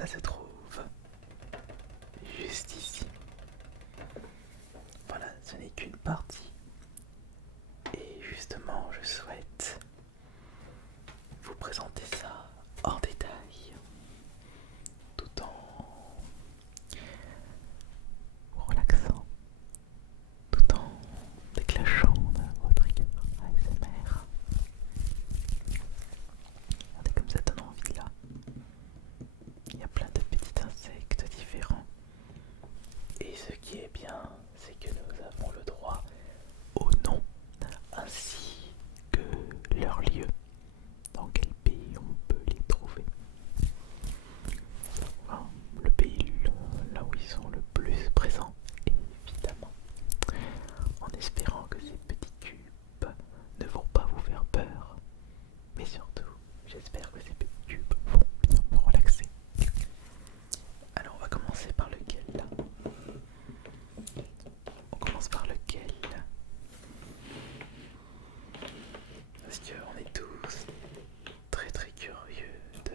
Ça se trouve juste ici. Voilà, ce n'est qu'une partie. Et justement, je souhaite vous présenter ça en détail, tout en vous relaxant, tout en déclenchant votre trigger ASMR. Regardez comme ça donne envie là. Il y a plein de petits insectes différents. Et ce qui est bien, c'est que nous avons le droit au nom ainsi que leur lieu, dans quel pays on peut les trouver. Enfin, le pays là où ils sont le plus présents, évidemment. En espérant que ces petits cubes ne vont pas vous faire peur. Mais surtout, j'espère que ces petits cubes vont bien vous relaxer. Alors on va commencer par lequel là? On commence par lequel? Parce qu'on est tous très très curieux de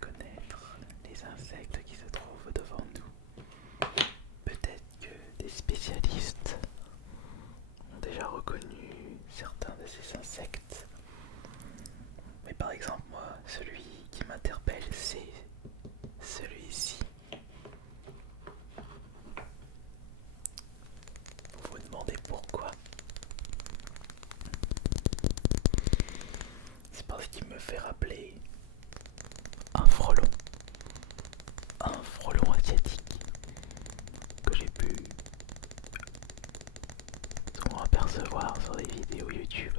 connaître les insectes qui se trouvent devant nous. Peut-être que des spécialistes ont déjà reconnu certains de ces insectes. Mais par exemple moi, celui qui m'interpelle, c'est celui-ci. Vous vous demandez pourquoi? C'est parce qu'il me fait rappeler un frelon asiatique que j'ai pu souvent apercevoir sur des vidéos YouTube.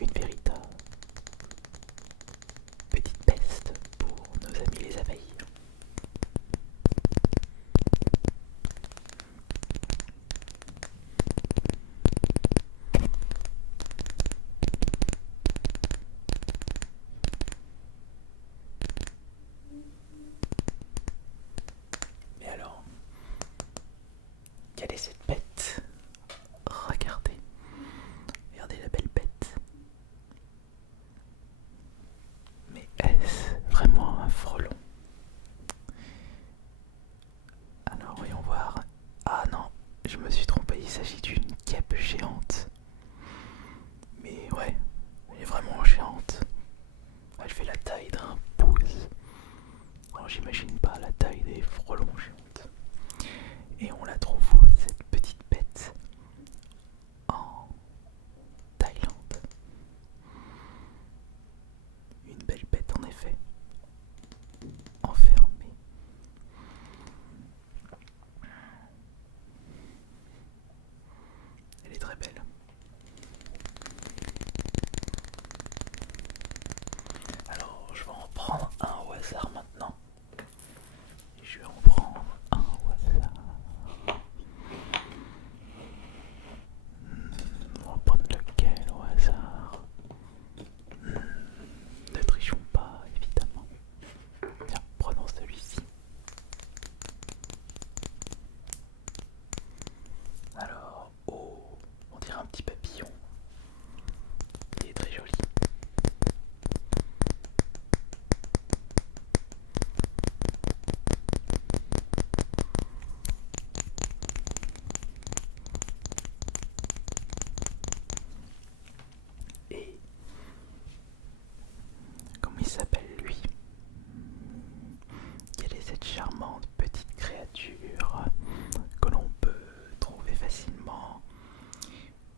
Une véritable petite peste pour nos amis les abeilles. Mais alors, quelle est cette bête? Regardez, regardez la belle bête. Mais est-ce vraiment un frelon? Alors voyons voir. Ah non, je me suis trompé, il s'agit d'une guêpe géante. Mais ouais, elle est vraiment géante. Elle fait la taille d'un pouce. Alors j'imagine pas la taille des frelons géantes. Et on la trouve où, cette petite bête? En Thaïlande. Une belle bête en effet. Enfermée. Elle est très belle. Alors je vais en prendre un au hasard maintenant. Je vais en prendre un au hasard. On va prendre lequel au hasard? Ne trichons pas, évidemment. Tiens, prenons celui-ci. Alors, oh, on dirait un petit papillon. Il est très joli. Et comment il s'appelle lui? Quelle est cette charmante petite créature que l'on peut trouver facilement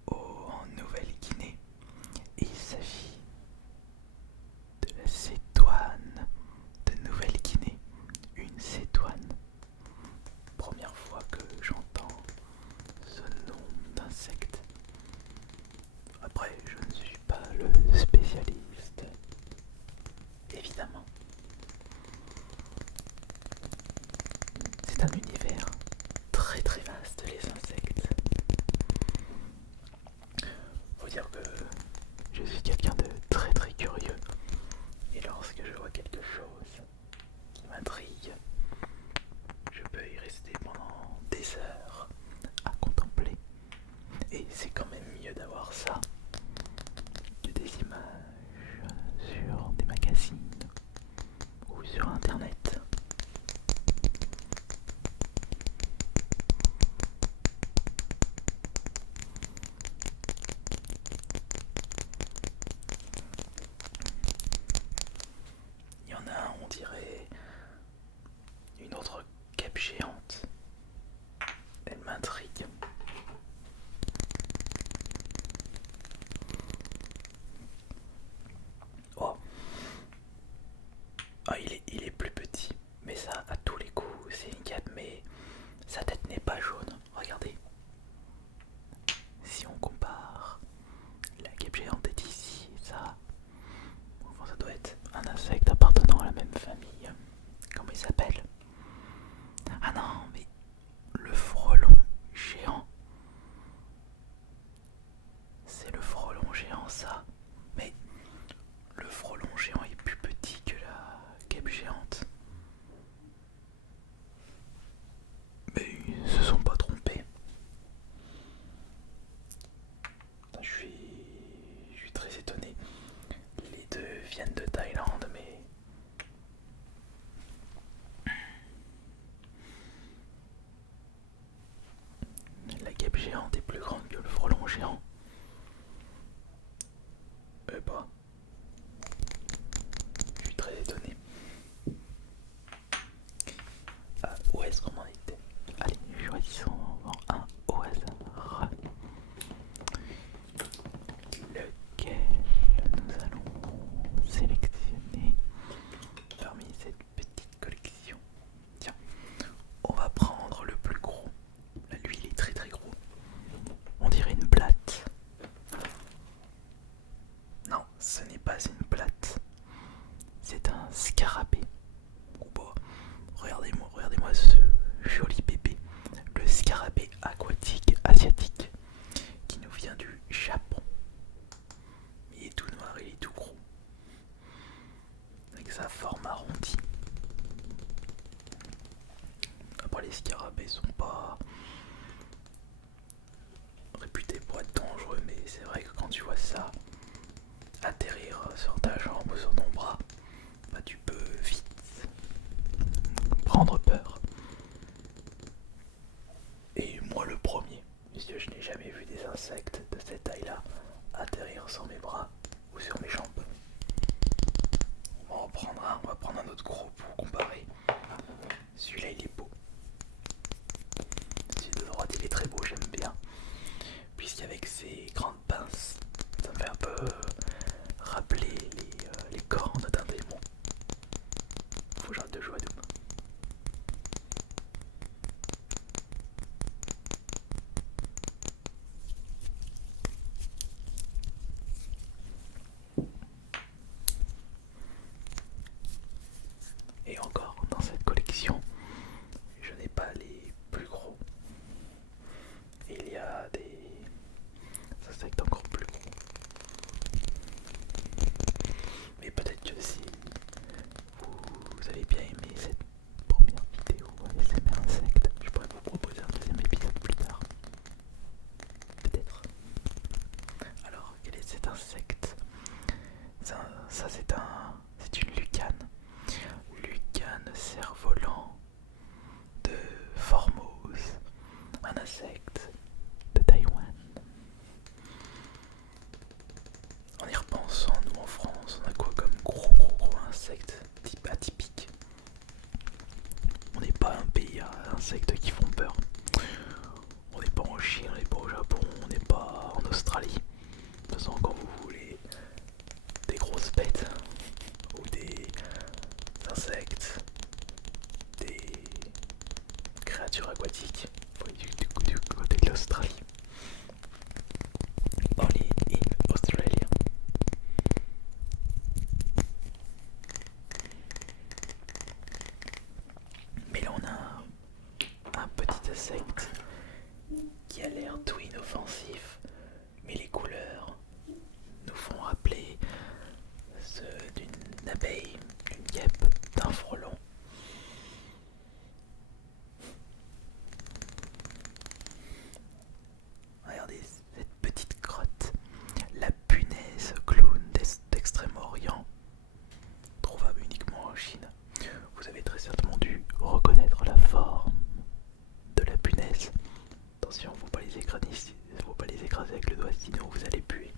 en Nouvelle-Guinée? Il s'agit de la cétoine de Nouvelle-Guinée. Une cétoine. Première fois que j'entends ce nom d'insecte. Après, je ne suis pas le spécialiste, évidemment. Thaïlande, mais la guêpe géante est plus grande que le frelon géant. Bah, je suis très étonné. Où est-ce qu'on en était? Allez, choisissons un au hasard. Lequel nous allons sélectionner parmi cette petite collection? Tiens, on va prendre le plus gros. Là, lui, il est très très gros. On dirait une blatte. Non, ce n'est pas une blatte. C'est un scarabée. Ou pas. Regardez-moi ce joli bébé. Le scarabée aquatique asiatique qui nous vient du Japon. Il est tout noir, il est tout gros. Avec sa forme arrondie. Après, les scarabées sont pas réputés pour être dangereux, mais c'est vrai que quand tu vois ça atterrir sur ta jambe ou sur ton bras, bah tu peux vite prendre peur. Et moi le premier, puisque je n'ai jamais vu des insectes de cette taille-là atterrir sur mes bras ou sur mes jambes. On va prendre un autre gros pour comparer. Celui-là il est beau. Celui de droite il est très beau, j'aime bien. Puisqu'avec ses grandes pinces, ça me fait un peu rappeler les cornes d'un démon. Faut que j'arrête de jouer à Doom. Et encore, dans cette collection, je n'ai pas les plus gros. Il y a des insectes encore plus gros. Mais peut-être que si vous avez bien aimé cette première vidéo ASMR insectes, je pourrais vous proposer un deuxième épisode plus tard. Peut-être. Alors, quel est cet insecte? Ça c'est une lucane. Lucane cerf-volant de Formose, un insecte de Taïwan. En y repensant, nous en France, on a quoi comme gros insecte type atypique? On n'est pas un pays à insectes qui font peur. On n'est pas en Chine, on n'est pas au Japon, on n'est pas en Australie. De toute façon, quand vous voulez des grosses bêtes ou des insectes, des créatures aquatiques, faut aller du côté de l'Australie. Only in Australia. Mais là on a un petit insecte qui a l'air tout inoffensif, mais les couleurs nous font rappeler ceux d'une abeille, d'une guêpe, d'un frelon. Regardez cette petite grotte, la punaise clown d'Extrême-Orient, trouvable uniquement en Chine. Vous avez très certainement dû reconnaître la forme de la punaise. Attention, faut pas les écraser avec le doigt, sinon vous allez puer.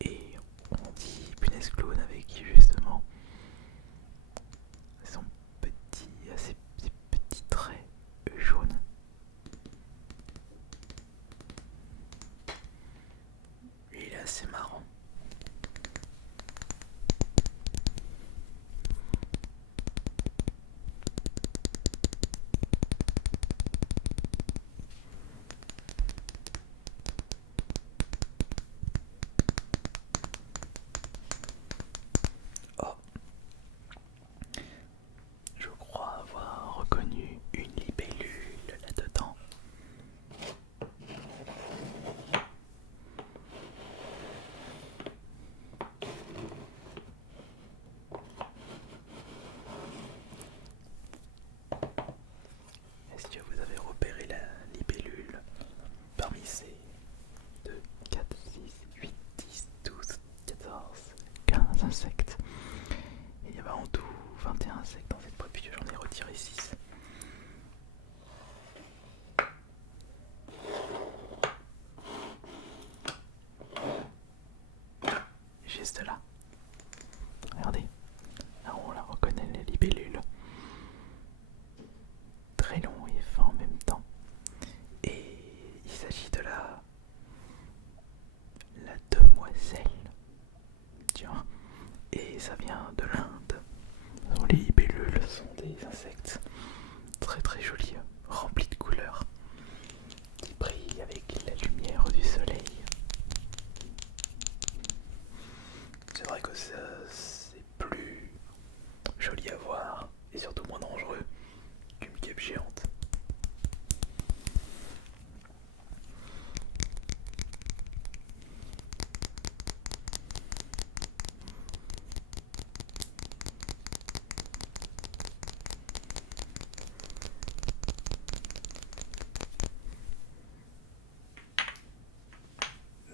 Et on dit punaise clown avec justement son ses petits traits jaunes. Et il est assez marrant. Oh, je crois avoir reconnu une libellule là-dedans. Est-ce que vous avez repéré la libellule parmi ces 2, 4, 6, 8, 10, 12, 14, 15 insectes? 21 insectes dans cette boîte puisque j'en ai retiré 6. Juste là. Regardez. Là on la reconnaît, les libellules. Très long et fin en même temps. Et il s'agit de la demoiselle. Tiens. Et ça vient de l'Inde. Les libellules sont des insectes très très jolis, remplis de couleurs, qui brillent avec la lumière du soleil. C'est vrai que c'est plus joli à voir et surtout moins dangereux qu'une guêpe géante.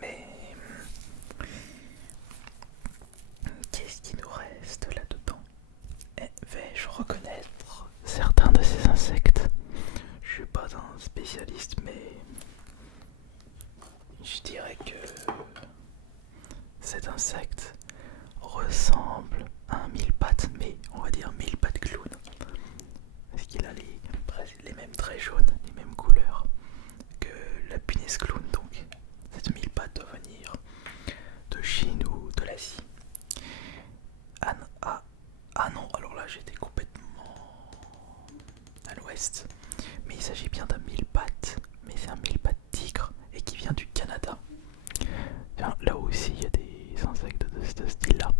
Mais qu'est-ce qui nous reste là-dedans? Vais-je reconnaître certains de ces insectes? Je suis pas un spécialiste, mais je dirais que cet insecte ressemble à un mille-pattes, mais on va dire mille-pattes clown. Parce qu'il a les mêmes traits jaunes, les mêmes couleurs que la punaise clown. Donc cette mille-pattes doit venir de Chine ou de l'Asie. Ah non, alors là j'étais complètement à l'ouest. Mais il s'agit bien d'un mille-pattes, mais c'est un mille-pattes tigre et qui vient du Canada. Tiens, là aussi il y a des insectes de ce style-là.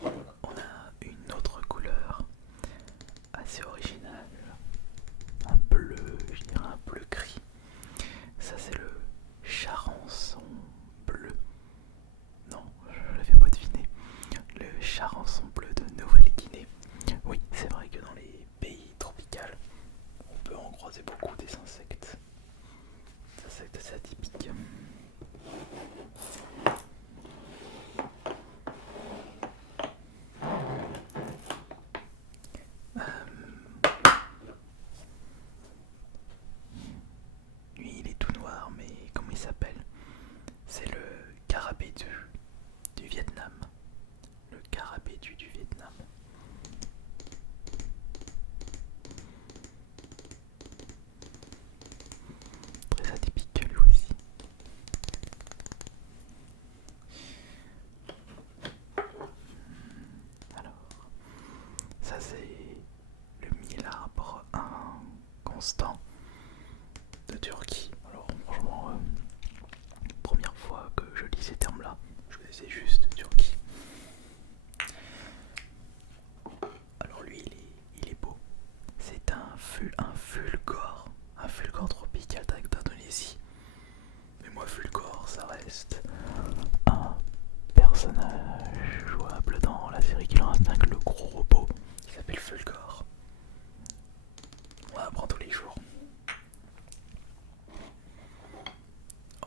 On a une autre couleur assez originale, un bleu, je dirais un bleu gris. Ça c'est le charançon bleu. Non, je l'avais pas deviné. Le charançon bleu de Nouvelle-Guinée. Oui, c'est vrai que dans les pays tropicaux, on peut en croiser beaucoup des insectes. Des insectes assez atypiques. Lui, il est tout noir, mais comment il s'appelle? C'est le carapédu du Vietnam. Le carapédu du Vietnam. Très atypique lui aussi. Alors, ça c'est le mille-arbre inconstant de Turquie. Alors franchement, première fois que je lis ces termes-là, je connaissais juste Turquie. Alors lui, il est beau. C'est un fulgore tropical d'Indonésie. Mais moi, fulgore, ça reste un personnage jouable dans la série Killer Instinct, le gros robot qui s'appelle Fulgore. On apprend tous les jours.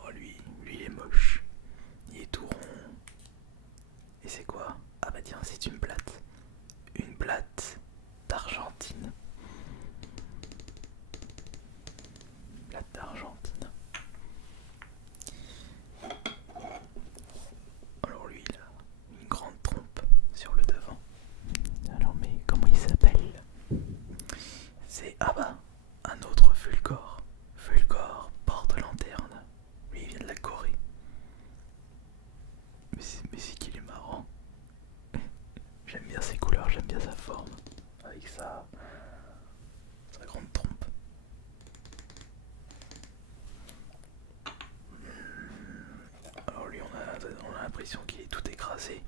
Oh lui il est moche. Il est tout rond. Et c'est quoi? Ah bah tiens, c'est une blatte. Une blatte d'Argentine. Blatte d'Argentine. Alors lui, il a une grande trompe sur le devant. Alors mais comment il s'appelle? C'est, ah bah, un autre Fulgore. Fulgore porte-lanterne. Lui, il vient de la Corée. Mais c'est qu'il est marrant. J'aime bien ses couleurs, j'aime bien sa forme. Avec sa grande trompe. Alors lui, on a l'impression qu'il est tout écrasé.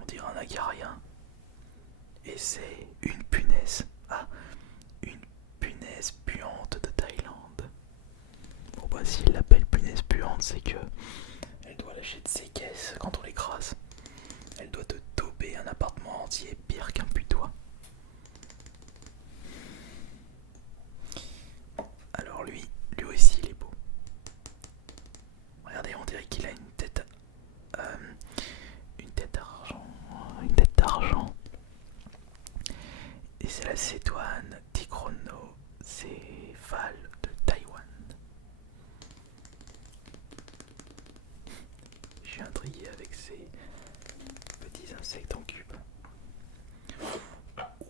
On dirait un acarien. Et c'est une punaise. Ah, une punaise puante de Thaïlande. Bon bah s'il l'appelle punaise puante, c'est que elle doit lâcher de ses caisses quand on l'écrase. Elle doit te doper un appartement entier pire qu'un putois. Alors lui aussi il est beau. Regardez, on dirait qu'il a une tête suis intrigué avec ces petits insectes en cube.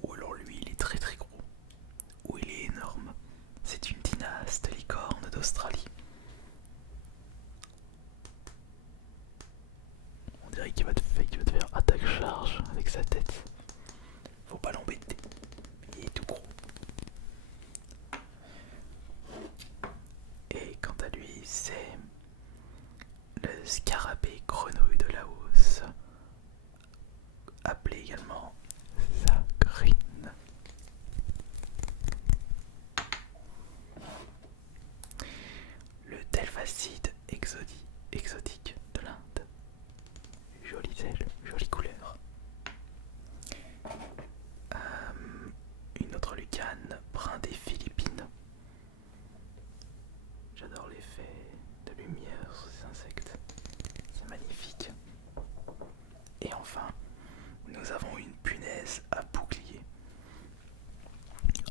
Ou alors lui il est très très gros. Ou il est énorme. C'est une dynastie licorne d'Australie. On dirait qu'il va te faire attaque-charge avec sa tête. Faut pas l'embêter. Il est tout gros. Et quant à lui, c'est le scarabée grenouille de Laos, appelé également sagrine. Le delphacide exotique de l'Inde. Jolies ailes, jolie couleur. Une autre lucane, brun des Philippines. J'adore l'effet de lumière sur ces insectes. C'est magnifique. Et enfin, nous avons une punaise à bouclier.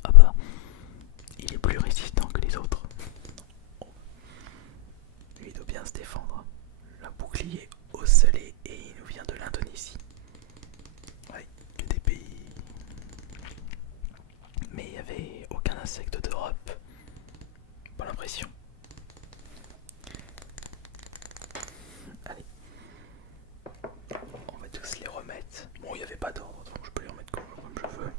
Ah bah, il est plus résistant que les autres. Lui, il doit bien se défendre. Un bouclier ocellé et il nous vient de l'Indonésie. Ouais, que des pays. Mais il n'y avait aucun insecte d'Europe. Pas l'impression. Allez. On va tous les remettre. Bon, il n'y avait pas d'ordre, donc je peux les remettre comme je veux.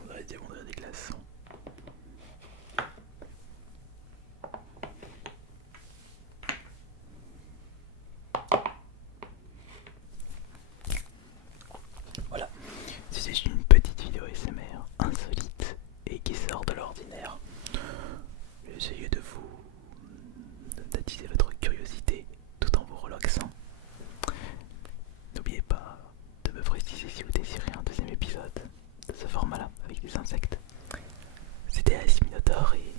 On dirait des glaçons. Voilà, c'était une petite vidéo SMR insolite et qui sort de l'ordinaire. J'ai essayé d'attiser votre curiosité tout en vous relaxant. N'oubliez pas de me préciser si vous désirez un deuxième épisode de ce format-là avec des insectes. C'était Alice Minotaur et